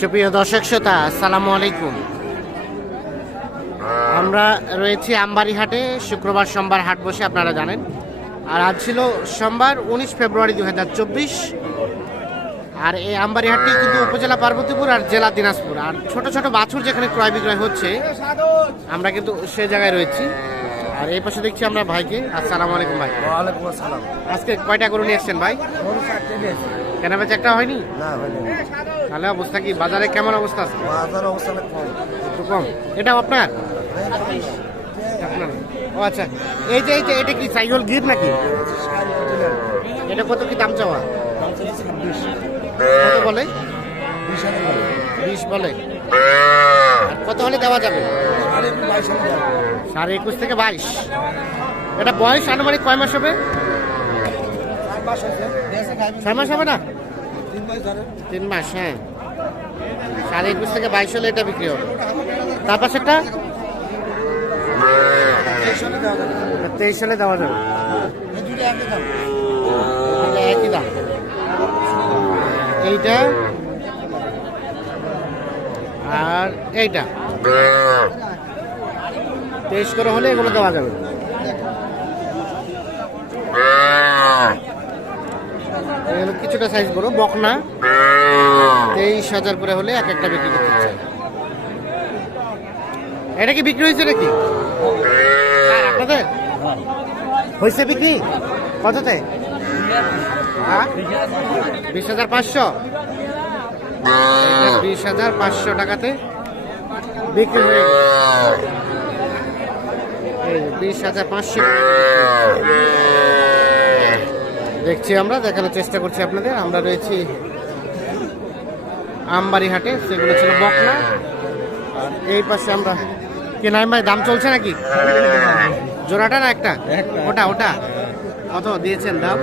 সুপ্রিয় দর্শক শ্রোতা আসসালামু আলাইকুম। আমরা রয়েছি আমবাড়ি হাটে শুক্রবার সোমবার হাট বসে আপনারা জানেন। আর আজ ছিল সোমবার উনিশ ফেব্রুয়ারি দু হাজার চব্বিশ। আর এই আমবাড়ি হাটটি কিন্তু উপজেলা পার্বতীপুর আর জেলা দিনাজপুর। আর ছোট ছোট বাছুর যেখানে ক্রয় বিক্রয় হচ্ছে আমরা কিন্তু সে জায়গায় রয়েছি। আর এই পাশে দেখছি আমরা ভাইকে। আসসালামু আলাইকুম ভাই। আজকে কয়টা গরু নিয়ে এসছেন ভাই? গরু চারটে নিয়েছি কেনা বেচা একটা হয়নি? না হয়নি। তাহলে অবস্থা কি? বাজারে কেমন অবস্থা আছে? বাজার অবস্থা কম। একটু কম। এটা আপনার? আপনার ও আচ্ছা। এই যে এই যে এটা কি সাইকেল গির নাকি? এটা কত কি দাম চাওয়া? কত বলে? বিশ বলে। কত হলে দেওয়া যাবে? সাড়ে একুশ থেকে বাইশ। এটা বয়স আনুমানিক কয় মাস হবে? ছয় মাস হবে না? তিন মাস হ্যাঁ। সাড়ে একুশ থেকে বাইশ হলে এটা বিক্রি হবে। তার পাশেরটা? তেইশ হলে দেওয়া যাবে। একই দাম। এইটা? আর এইটা? তেইশ করে হলে এগুলো দেওয়া যাবে এগুলো কিছুটা সাইজ বড় বকনা। তেইশ হাজার করে হলে এক একটা বিক্রি করতে চাই। এটা কি বিক্রি হয়েছে নাকি? হ্যাঁ, আপনাদের? হয়েছে বিক্রি? কততে? হ্যাঁ? বিশ হাজার পাঁচশো। বিশ হাজার পাঁচশো টাকাতে বিক্রি হয়ে। বিশ হাজার পাঁচশো। দেখছি আমরা দেখানোর চেষ্টা করছি আপনাদের। আমরা রয়েছি আমবাড়ি হাটে সেগুলো ছিল বকনা। আর এই পাশে আমরা কি নাই ভাই দাম চলছে নাকি? জোড়াটা না একটা? ওটা ওটা। কত দিয়েছেন দাম?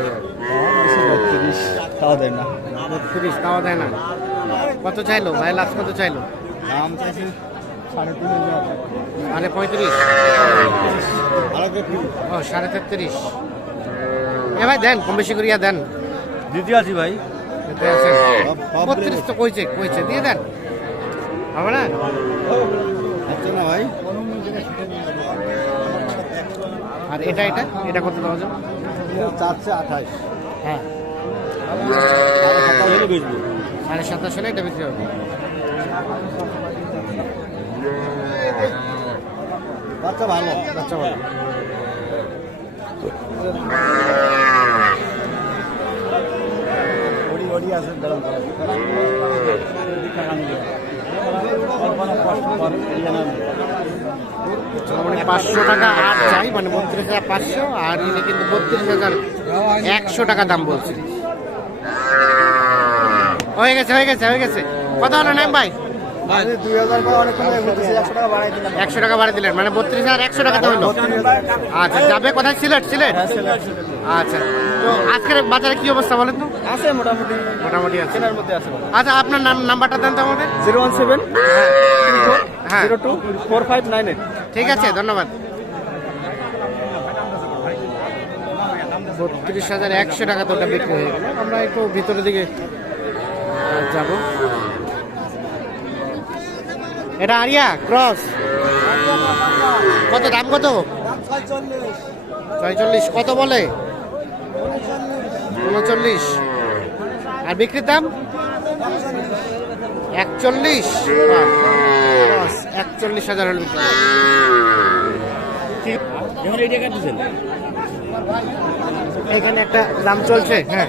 তাও দেয় না। বত্রিশ তাও দেয় না। কত চাইলো? ভাই লাস্ট কত চাইলো? দাম চাইছে সাড়ে পঁয়ত্রিশ। ও সাড়ে তেত্রিশ। এ ভাই দেন কম বেশি করিয়া দেন। দিতে আছি ভাই। বত্রিশ তো কইছে কইছে দিয়ে দেন। হবে না? আচ্ছা না ভাই। আর এটা এটা? এটা কত দেওয়া যাবে? চারশে আঠাশ। হ্যাঁ। সাড়ে সাতাশ হলে এটা বিক্রি হবে। বাচ্চা ভালো বাচ্চা ভালো। ওড়ি আছে মানে পাঁচশো টাকা আর চাই মানে বত্রিশ হাজার পাঁচশো আর ইনি কিন্তু বত্রিশ হাজার একশো টাকা দাম বলছে। হয়ে গেছে হয়ে গেছে হয়ে গেছে। কত হলো নাম ভাই একশো টাকা বাড়াই দিলাম। একশো টাকা বাড়ি দিলেন মানে বত্রিশ হাজার একশো টাকা হলো। আচ্ছা যাবে কোথায়? সিলেট সিলেট। আচ্ছা। তো আজকের বাজারে কি অবস্থা বলেন তো? আছে মোটামুটি। মোটামুটি আছে। কেনার মধ্যে আছে। আচ্ছা আপনার নাম নাম্বারটা দেন তো আমাদের। জিরো ওয়ান সেভেন হ্যাঁ। Zero two four five nine eight. ঠিক আছে ধন্যবাদ। বত্রিশ হাজার একশো টাকা তো ওটা বিক্রি হয়ে গেল। আমরা একটু ভিতরের দিকে যাব। এটা আরিয়া ক্রস। কত দাম কত? ছয়চল্লিশ কত বলে? উনচল্লিশ। আর বিক্রির দাম? একচল্লিশ। একচল্লিশ হাজার হল এখানে একটা দাম চলছে হ্যাঁ।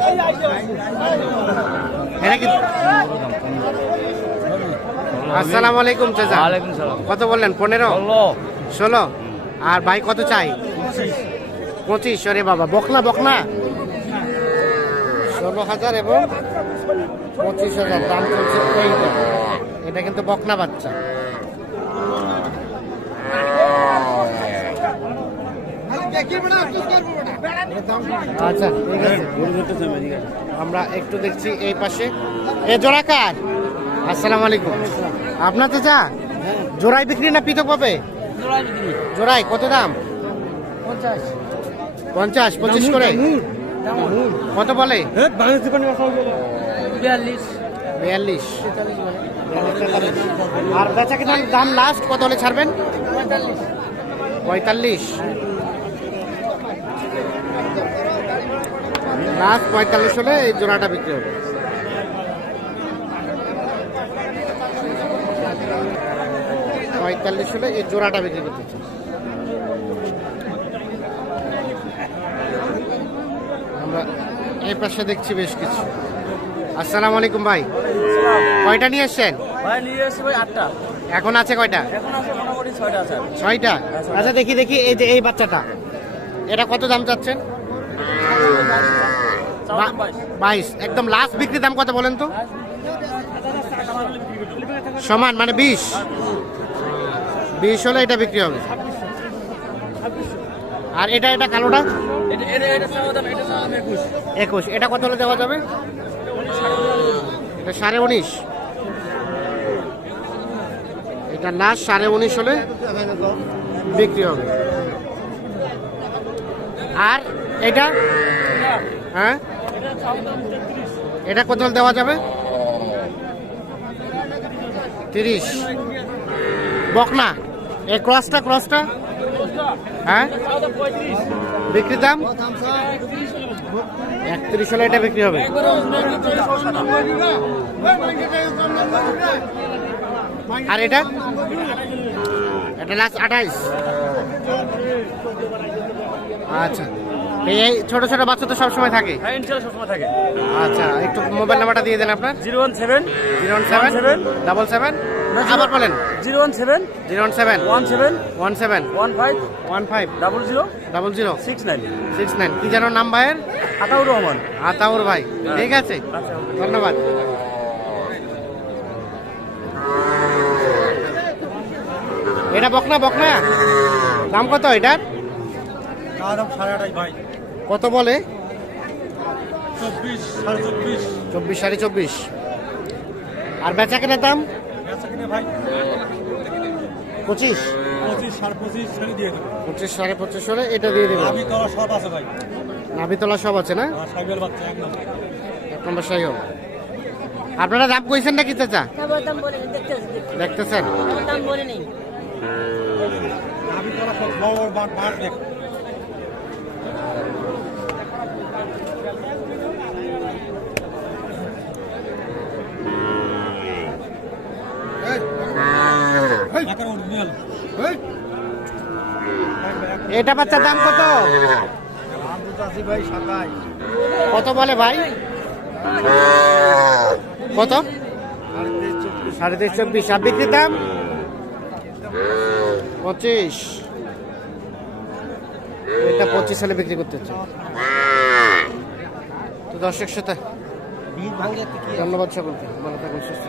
আসসালামু আলাইকুম চাচা। কত বললেন? পনেরো? ষোলো। আর ভাই কত চাই? পঁচিশ ওরে বাবা বকনা বকনা। ষোলো হাজার এবং পঁচিশ হাজার দাম চলছে এইটা এটা কিন্তু বকনা বাচ্চা। আচ্ছা ঠিক আছে। আমরা একটু দেখছি এই পাশে। এ জোড়া কার? আসসালামু আলাইকুম। আপনার তো যা জোড়াই বিক্রি না পৃথক পাবে? জোড়াই কত দাম? পঞ্চাশ। পঁচিশ করে? কত বলে? বিয়াল্লিশ। বিয়াল্লিশ। আর বেচা কেনার দাম লাস্ট কত হলে ছাড়বেন? পঁয়তাল্লিশ। লাস্ট পঁয়তাল্লিশ হলে এই জোড়াটা বিক্রি হবে। পঁয়তাল্লিশ হলে এই জোড়াটা বিক্রি করতেছে আমরা এই পাশে দেখছি বেশ কিছু। আসসালামু আলাইকুম ভাই। কয়টা নিয়ে এসছেন? ভাই নিয়ে এসছি ভাই আটটা। এখন আছে কয়টা? এখন আছে মোটামুটি ছয়টা আছে। ছয়টা? আচ্ছা দেখি দেখি এই যে এই বাচ্চাটা। এটা কত দাম চাচ্ছেন? বাইশ। একদম লাস্ট বিক্রি দাম কত বলেন তো? সমান মানে বিশ। বিশ হলে এটা বিক্রি হবে। আর এটা এটা কালোটা? একুশ। এটা কত হলে দেওয়া যাবে? সাড়ে উনিশ। এটা লাস্ট সাড়ে উনিশ হলে বিক্রি হবে। আর এটা? হ্যাঁ? এটা কত দেওয়া যাবে? তিরিশ। বকনা। এই ক্রসটা ক্রসটা? হ্যাঁ? বিক্রি দাম? একত্রিশ হলে এটা বিক্রি হবে। আর এটা? এটা লাস্ট আঠাইশ। আচ্ছা। এই ছোট ছোট বাচ্চা তো হ্যাঁ সবসময় থাকে। আচ্ছা একটু মোবাইল নাম্বারটা দিয়ে দেন আপনার। Zero one seven zero one seven seven double seven. আবার বলেন। Zero one seven zero one seven. One seven one seven. One five one five. Double zero double zero. Six nine. Six nine. কি যেন নাম ভাইয়ের আতাউর রহমান। আতাউর ভাই। ঠিক আছে। ধন্যবাদ। এটা বকনা বকনা দাম কত ভাই। কত বলে? চব্বিশ সাড়ে চব্বিশ। চব্বিশ সাড়ে চব্বিশ। আর বেচা কেনার দাম? পঁচিশ। পঁচিশ সাড়ে পঁচিশ ছেড়ে দিয়ে দেবো। পঁচিশ সাড়ে পঁচিশ হলে এটা দিয়ে দেবেন আমি সব আছে ভাই। নাভিতলা সব আছে না? আমার সাইকেল বাচ্চা এক নম্বর এক সাই হবে আপনারা দাম কইছেন নাকি চাচা? তারপর দাম বলে নেই, দেখতে আসি, দেখতে। দেখতেছেন আমার দাম বলে নেই আমি তো সব বড় বড় বাট বাট দেখ এখন original। এটা বাচ্চার দাম কত? কত বলে ভাই? কত? সাড়ে তেইশ চব্বিশ। আর বিক্রির দাম? পঁচিশ। এটা পঁচিশ সালে বিক্রি করতে হচ্ছে। তো দর্শক সাথে ধন্যবাদ সকলকে। ভালো থাকুন, সুস্থ।